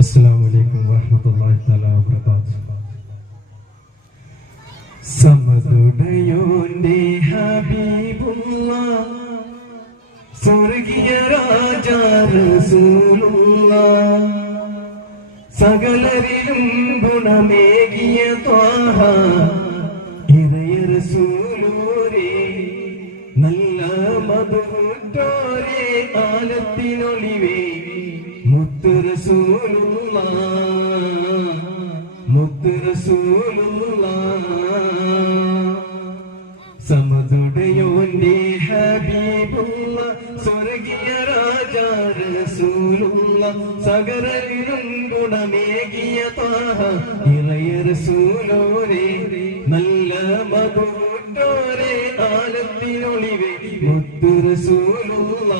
അസ്സാം വലൈക്കും വാഹമത്തല്ലാഹി തആല വബറകാതുഹു സമദുടയോന്റെ ഹബീബുള്ള സ്വർഗീയ രാജ റസൂലുള്ള. സകലരിലും ഗുണമേകിയ ത്വാഹ ഇറയ റസൂലൂരേ നല്ല മധുട്ടോ മുത്ത് റസൂലുള്ള സമതുടയോന്റെ ഹബീബുള്ള സ്വർഗീയ രാജാ റസൂലുള്ള സകലരിലും ഗുണമേകിയ താഹ ഇറയ റസൂലോരേ നല്ല മകൂട്ടോരെ ആലത്തിനൊളിവേ മുത്ത് റസൂലുള്ള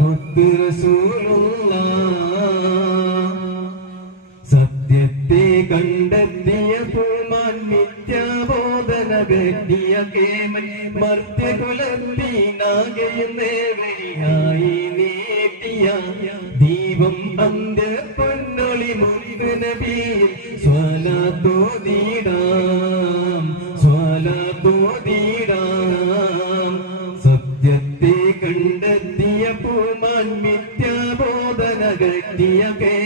മുത്ത് ഗട്ടിയ കേമൻ മർത്യകുലത്തീനാകയും നേർവഴിയായി നീട്ടിയ ദീപം അന്ത്യ പൊന്നൊളി മുൻപ് നബിയിൽ സ്വലാത്തോതിടാം സ്വലാത്തോതിടാം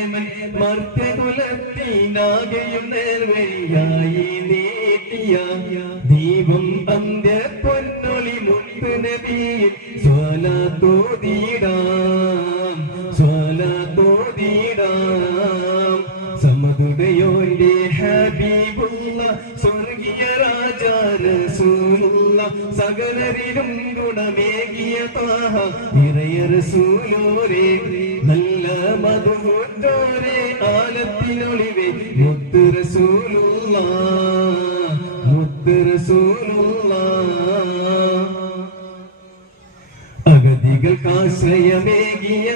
കേമൻ മർത്യകുലത്തീനാകെയും നേർവഴിയായി നീട്ടിയ ദീപം അന്ത്യ പൊന്നൊളി മുൻപ് നബിയിൽ സ്വല തോതിടാം സമതുടയോന്റെ ഹബീബുള്ള സ്വർഗീയ രാജാ റസൂലുള്ള സകലരിലും താഹ ഇറയ നല്ല മധുഹോറ്റോരേ ആലത്തിനൊളിവേ മുത്ത് റസൂലുള്ള മുത്ത് റസൂലുള്ള അഗതികൾക്കാശ്രയമേകിയ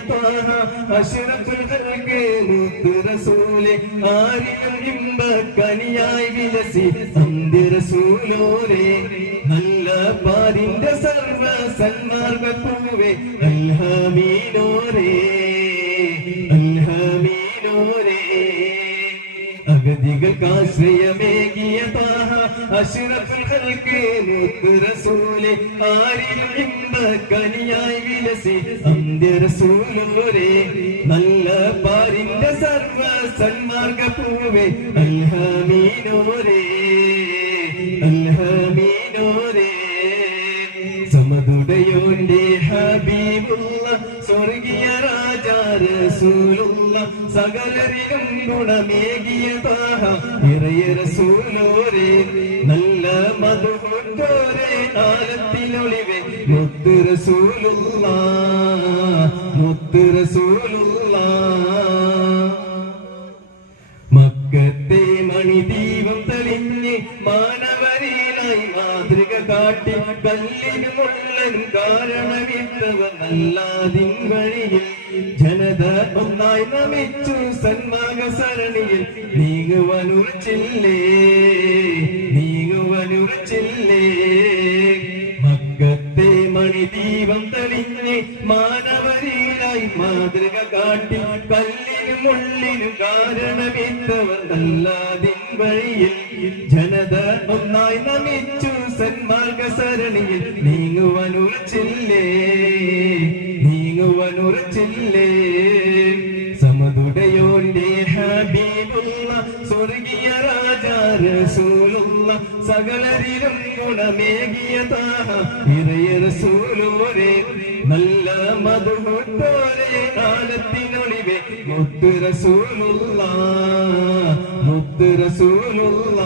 ഖൽക്ക് മുത്ത് റസൂലെ ആരിലും ഇമ്പക്കനിയായി വിലസി അന്ത്യ റസൂലോരെ സന്മാർഗപ്പൂവേ അൽഹമീനോരേ അൽഹമീനോരേ. അഗതികൾക്കാശ്രയമേകിയ താഹ ഇമ്പക്കനിയായി വിലസി അന്ത്യ നല്ല പാരിന്റെ സർവ സന്മാർഗ പൂവേ അൽഹമീനോരേ അൽഹമീനോരേ സമതുടയോന്റെ ഹബീബുള്ള സ്വർഗീയ രാജാ റസൂലുള്ള. സകലരിലും ഗുണമേകിയ താഹ ഇറയ റസൂലോരേ. നല്ല മധുഹോറ്റോരേ ആലത്തിലൊളിവെ. മുത്ത് റസൂലുള്ള മുത്ത് റസൂലുള്ള. മക്കത്തെ മണിദീപം തെളിഞ്ഞ് മാനവരീനായി മാതൃക കാട്ടി. കല്ലിന് മുള്ളനും കാരണമിട്ടവർ നല്ലാതിൻ വഴിയിൽ ജനത ഒന്നായി നമിച്ചു. സന്മാക സരണിയിൽ നീങ്ങുവനുറച്ചില്ലേ നീങ്ങുവനുറച്ചില്ലേ മക്കത്തെ മണി ദീപം തെളിഞ്ഞ് മാനവരീനായി മാതൃക കാട്ടി. കല്ലിനും മുള്ളിനും കാരണമിത്തവർ നല്ലാതിൻ വഴിയിൽ ജനത ഒന്നായി നമിച്ചു സന്മാർഗ സരണിയിൽ നീങ്ങുവനുറച്ചില്ലേ? നീങ്ങുവനുറച്ചില്ലേ? സമതുടയോന്റെ ഹബീബുള്ള സ്വർഗീയ രാജാ റസൂലുള്ള സകലരിലും ഗുണമേകിയ താഹ ഇറയ റസൂലോരെ നല്ല മധുഹോട്ടോരെ കാലത്തിനൊളിവേ മുത്ത് റസൂലുള്ള. മുത്ത് റസൂലുള്ള.